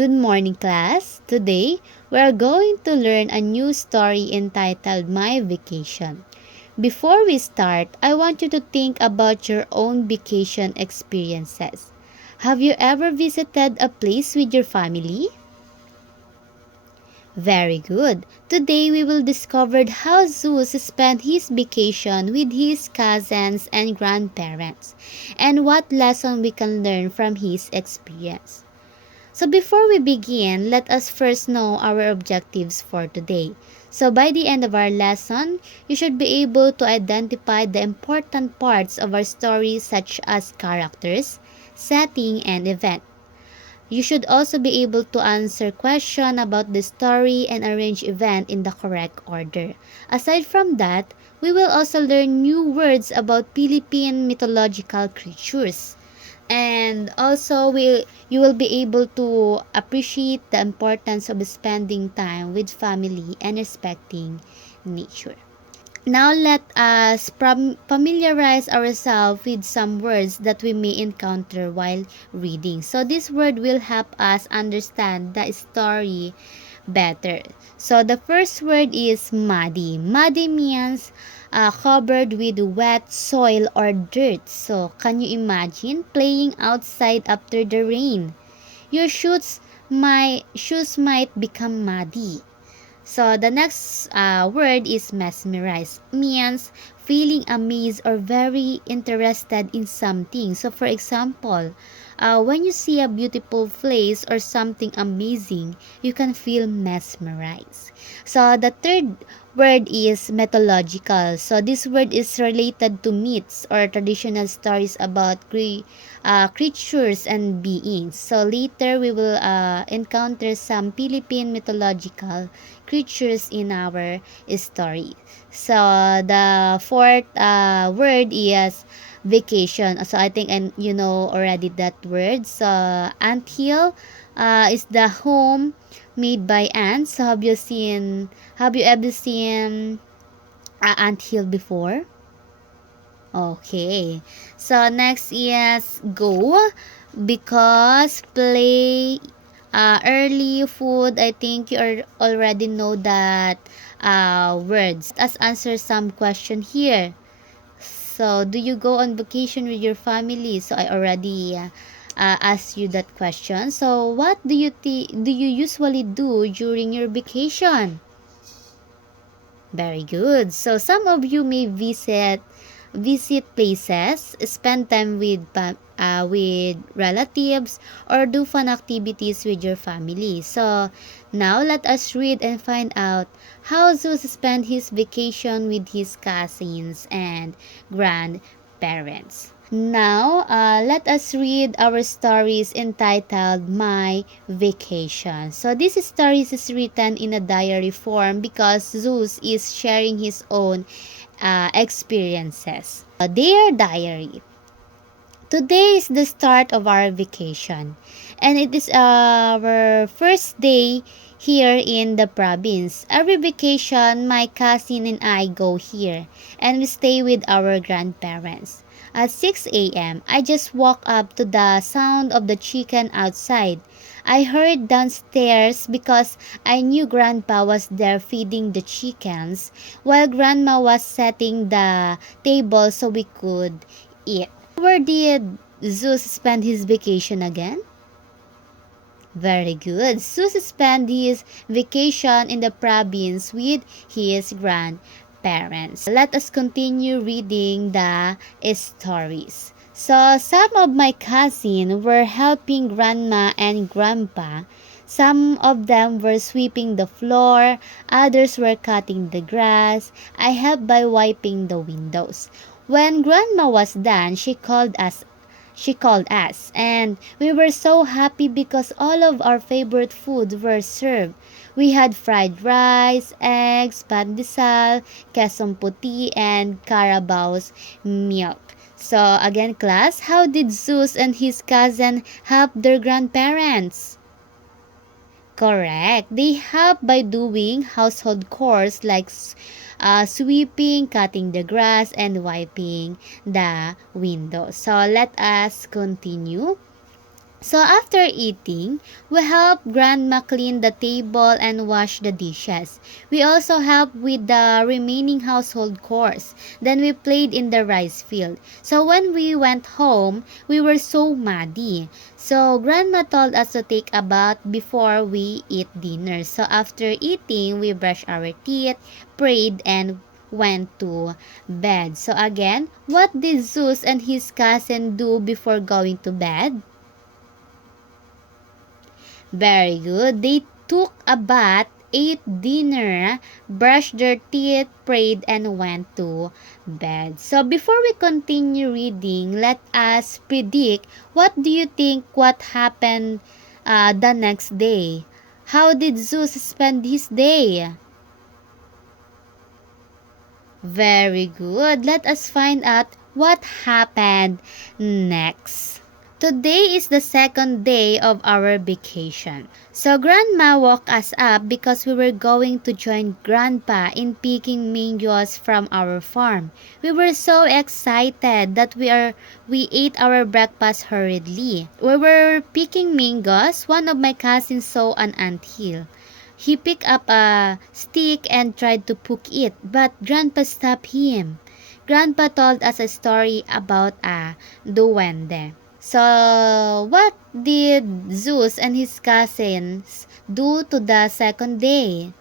Good morning, class. Today, we are going to learn a new story entitled My Vacation. Before we start, I want you to think about your own vacation experiences. Have you ever visited a place with your family? Very good. Today we will discover how Zeus spent his vacation with his cousins and grandparents and what lesson we can learn from his experience. So before we begin, let us first know our objectives for today. So by the end of our lesson, you should be able to identify the important parts of our story such as characters, setting, and event. You should also be able to answer questions about the story and arrange event in the correct order. Aside from that, we will also learn new words about Philippine mythological creatures. And also you will be able to appreciate the importance of spending time with family and respecting nature. Now let us familiarize ourselves with some words that we may encounter while reading. So this word will help us understand the story better. So the first word is muddy. Muddy means covered with wet soil or dirt. So can you imagine playing outside after the rain? Your shoes might become muddy. So the next word is mesmerize. Means feeling amazed or very interested in something. So for example, when you see a beautiful place or something amazing, you can feel mesmerized. So the third word is mythological. So this word is related to myths or traditional stories about creatures and beings. So later we will encounter some Philippine mythological creatures in our story. So the fourth word is vacation. So I think and you know already that word. So anthill is the home made by ants. So have you ever seen anthill before? Okay. So next is go because play early food. I think you already know that words. Let us answer some question here. So do you go on vacation with your family? So I already asked you that question. So what do you usually do during your vacation? Very good. So some of you may visit places, spend time with relatives, or do fun activities with your family. So now let us read and find out how Zeus spent his vacation with his cousins and grandparents. Now, let us read our stories entitled My Vacation. So, this stories is written in a diary form because Zeus is sharing his own experiences. Dear diary, today is the start of our vacation, and it is our first day here in the province. Every vacation, my cousin and I go here, and we stay with our grandparents. At 6 a.m., I just woke up to the sound of the chicken outside. I hurried downstairs because I knew Grandpa was there feeding the chickens, while Grandma was setting the table so we could eat. Where did Zeus spend his vacation again? Very good. Zeus spent his vacation in the province with his grandparents. Let us continue reading the stories. So, some of my cousins were helping Grandma and Grandpa. Some of them were sweeping the floor, others were cutting the grass. I helped by wiping the windows. When Grandma was done, she called us, and we were so happy because all of our favorite foods were served. We had fried rice, eggs, pandesal, queso puti, and Carabao's milk. So again, class, how did Zeus and his cousin help their grandparents? Correct. They help by doing household chores like sweeping, cutting the grass, and wiping the windows. So let us continue. So after eating, we help Grandma clean the table and wash the dishes. We also help with the remaining household chores. Then we played in the rice field. So when we went home, we were so muddy. So Grandma told us to take a bath before we eat dinner. So after eating, we brushed our teeth, prayed, and went to bed. So again, what did Zeus and his cousin do before going to bed? Very good. They took a bath, ate dinner, brushed their teeth, prayed, and went to bed. So before we continue reading, let us predict what do you think what happened the next day? How did Zeus spend his day? Very good. Let us find out what happened next. Today is the second day of our vacation. So Grandma woke us up because we were going to join Grandpa in picking mangoes from our farm. We were so excited that we ate our breakfast hurriedly. We were picking mangoes. One of my cousins saw an anthill. He picked up a stick and tried to poke it, but Grandpa stopped him. Grandpa told us a story about a duwende. So, what did Zeus and his cousins do to the second day?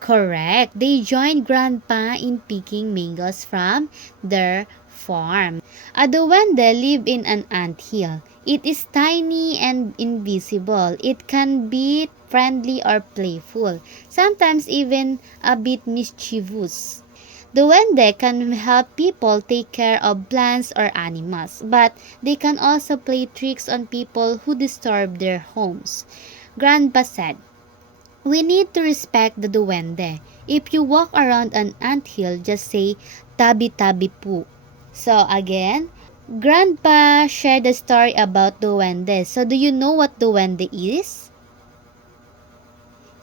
Correct. They joined Grandpa in picking mangoes from their farm. A duwende lives in an anthill. It is tiny and invisible. It can be friendly or playful, sometimes even a bit mischievous. Duwende can help people take care of plants or animals, but they can also play tricks on people who disturb their homes. Grandpa said, "We need to respect the duwende. If you walk around an anthill, just say, tabi tabi po." So again, Grandpa shared a story about duwende. So do you know what duwende is?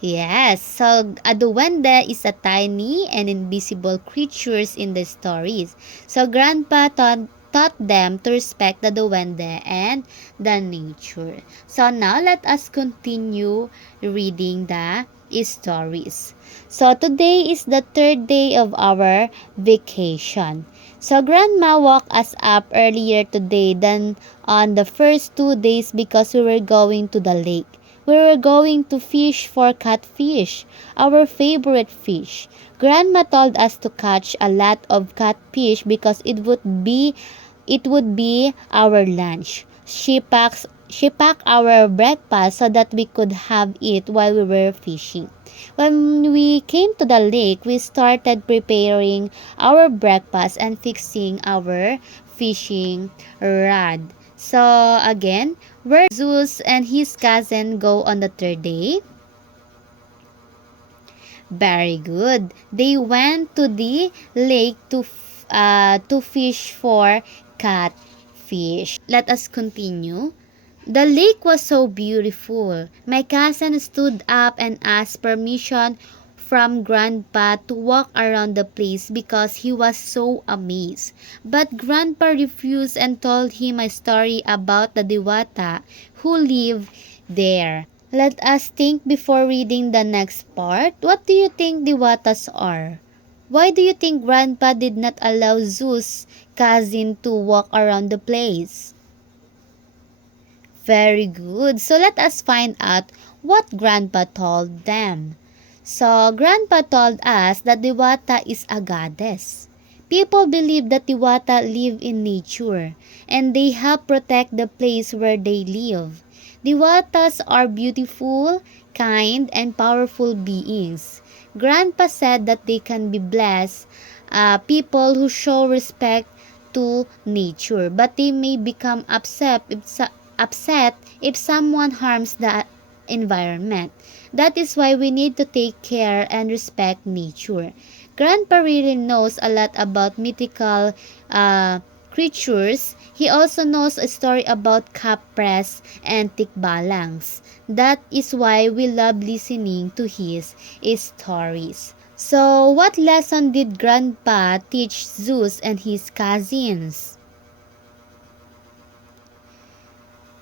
Yes, so a duwende is a tiny and invisible creatures in the stories. So Grandpa taught them to respect the duwende and the nature. So now let us continue reading the stories. So today is the third day of our vacation. So Grandma woke us up earlier today than on the first 2 days because we were going to the lake. We were going to fish for catfish, our favorite fish. Grandma told us to catch a lot of catfish because it would be our lunch. She packed our breakfast so that we could have it while we were fishing. When we came to the lake, we started preparing our breakfast and fixing our fishing rod. So again, where Zeus and his cousin go on the third day? Very good. They went to the lake to fish for catfish. Let us continue. The lake was so beautiful. My cousin stood up and asked permission from Grandpa to walk around the place because he was so amazed. But Grandpa refused and told him a story about the Diwata who lived there. Let us think before reading the next part. What do you think Diwatas are? Why do you think Grandpa did not allow Zeus' cousin to walk around the place? Very good. So let us find out what Grandpa told them. So Grandpa told us that Diwata is a goddess. People believe that Diwata live in nature and they help protect the place where they live. Diwatas are beautiful, kind, and powerful beings. Grandpa said that they can be blessed people who show respect to nature, but they may become upset if someone harms the environment. That is why we need to take care and respect nature. Grandpa really knows a lot about mythical creatures. He also knows a story about Kapres and Tikbalangs. That is why we love listening to his stories. So, what lesson did Grandpa teach Zeus and his cousins?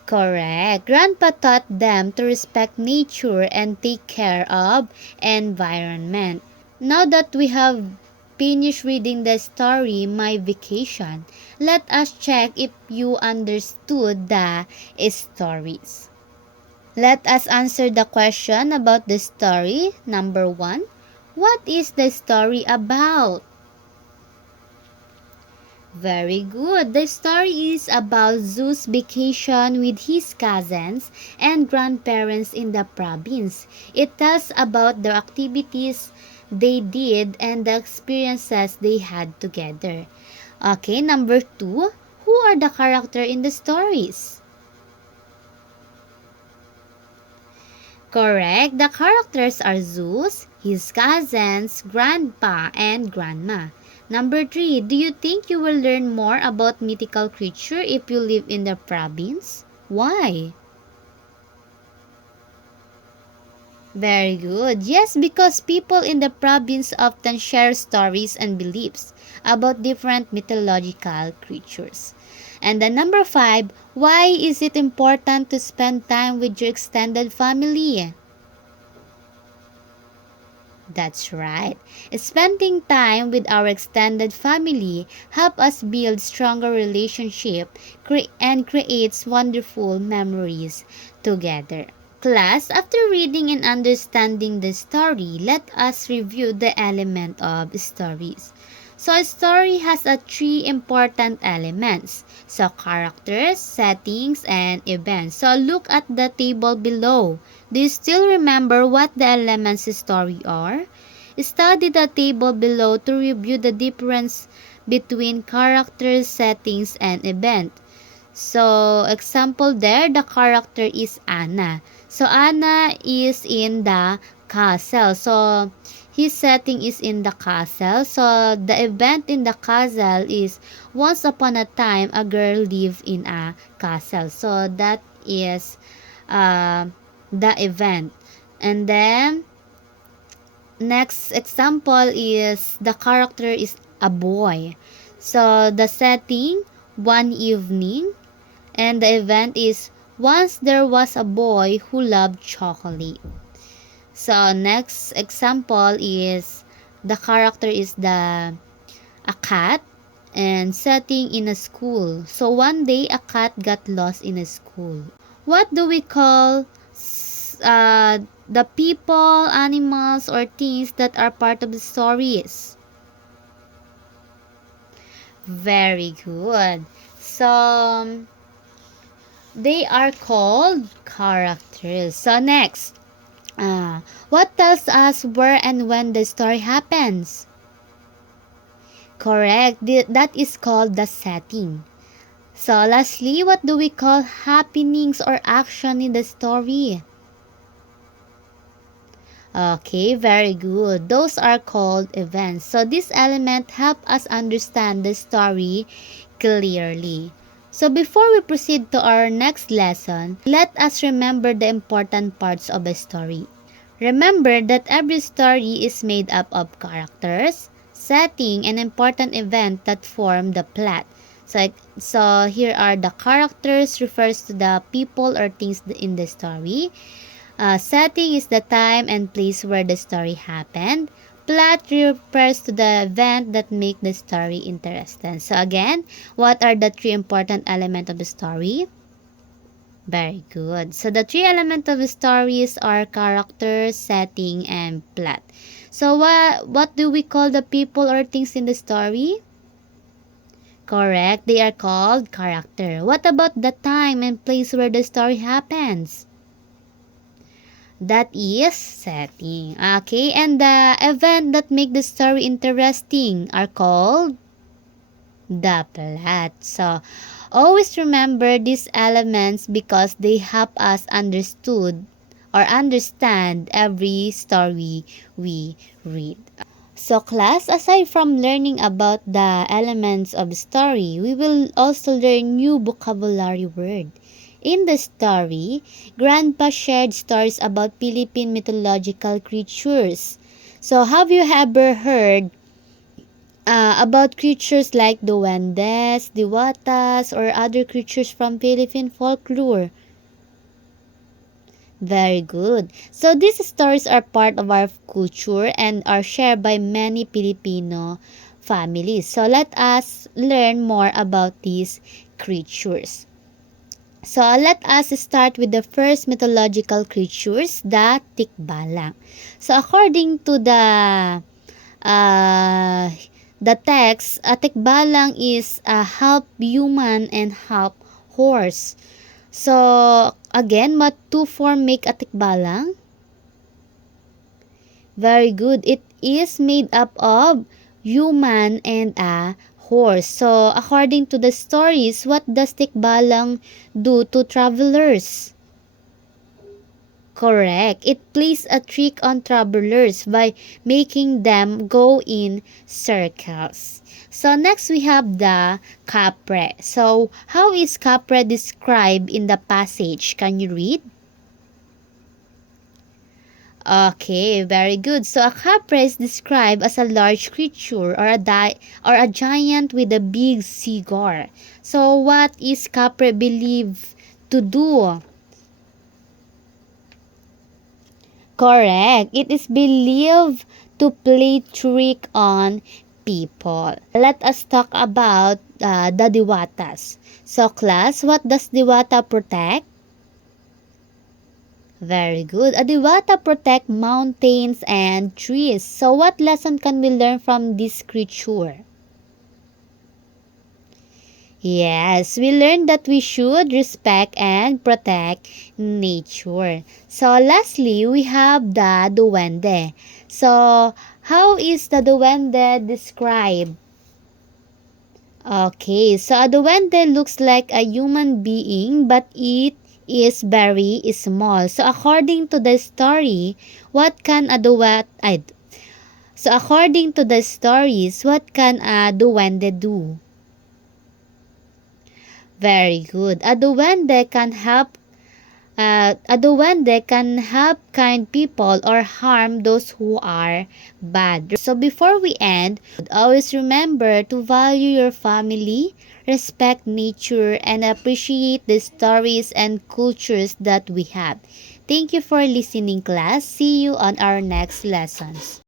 Correct. Grandpa taught them to respect nature and take care of environment. Now that we have finished reading the story My Vacation, let us check if you understood the stories. Let us answer the question about the story. Number 1. What is the story about? Very good. The story is about Zeus' vacation with his cousins and grandparents in the province. It tells about the activities they did and the experiences they had together. Okay, number 2. Who are the characters in the stories? Correct. The characters are Zeus, his cousins, grandpa, and grandma. Number 3, do you think you will learn more about mythical creature if you live in the province? Why? Very good. Yes, because people in the province often share stories and beliefs about different mythological creatures. And then number 5, why is it important to spend time with your extended family? That's right. Spending time with our extended family help us build stronger relationship and creates wonderful memories together. Class, after reading and understanding the story, let us review the element of stories. So a story has three important elements. So characters, settings, and events. So look at the table below. Do you still remember what the elements of story are? Study the table below to review the difference between characters, settings, and event. So, example there, the character is Anna. So, Anna is in the castle. So, his setting is in the castle. So, the event in the castle is once upon a time, a girl lived in a castle. So, that is the event. And then, next example is the character is a boy. So, the setting, one evening. And the event is once there was a boy who loved chocolate. So next example is the character is a cat and setting in a school. So one day a cat got lost in a school. What do we call the people, animals, or things that are part of the stories? Very good. So they are called characters. So next, what tells us where and when the story happens? Correct. That is called the setting. So lastly, what do we call happenings or action in the story? Okay, very good. Those are called events. So this element help us understand the story clearly. So before we proceed to our next lesson, let us remember the important parts of a story. Remember that every story is made up of characters, setting, and important event that form the plot. So here are the characters refers to the people or things in the story. Setting is the time and place where the story happened. Plot refers to the event that make the story interesting. So again, what are the three important elements of the story? Very good. So the three elements of the stories are character, setting, and plot. So what do we call the people or things in the story? Correct. They are called character. What about the time and place where the story happens? That is setting. Okay, and the event that make the story interesting are called the plot. So, always remember these elements because they help us understand every story we read. So class, aside from learning about the elements of the story, we will also learn new vocabulary word. In the story, Grandpa shared stories about Philippine mythological creatures. So have you ever heard about creatures like duendes, diwatas, or other creatures from Philippine folklore? Very good. So these stories are part of our culture and are shared by many Filipino families. So let us learn more about these creatures. So let us start with the first mythological creatures, the tikbalang. So according to uh, the text, a tikbalang is a half human and half horse. So again, what two form make a tikbalang? Very good. It is made up of human and a horse. So according to the stories, what does tikbalang do to travelers? Correct. It plays a trick on travelers by making them go in circles. So next we have the capre. So how is capre described in the passage? Can you read? Okay, very good. So a capre is described as a large creature or a giant with a big cigar. So what is capre believed to do? Correct. It is believed to play trick on people. Let us talk about the diwatas. So class, what does diwata protect? Very good. A diwata protect mountains and trees. So what lesson can we learn from this creature? Yes, we learned that we should respect and protect nature. So lastly, we have the duwende. So how is the duwende described? Okay, so a duwende looks like a human being but it is very small. So according to the story, what can a duwende So according to the stories, what can a duwende do? Very good. A duwende can help kind people or harm those who are bad. So before we end, always remember to value your family, respect nature, and appreciate the stories and cultures that we have. Thank you for listening, class. See you on our next lessons.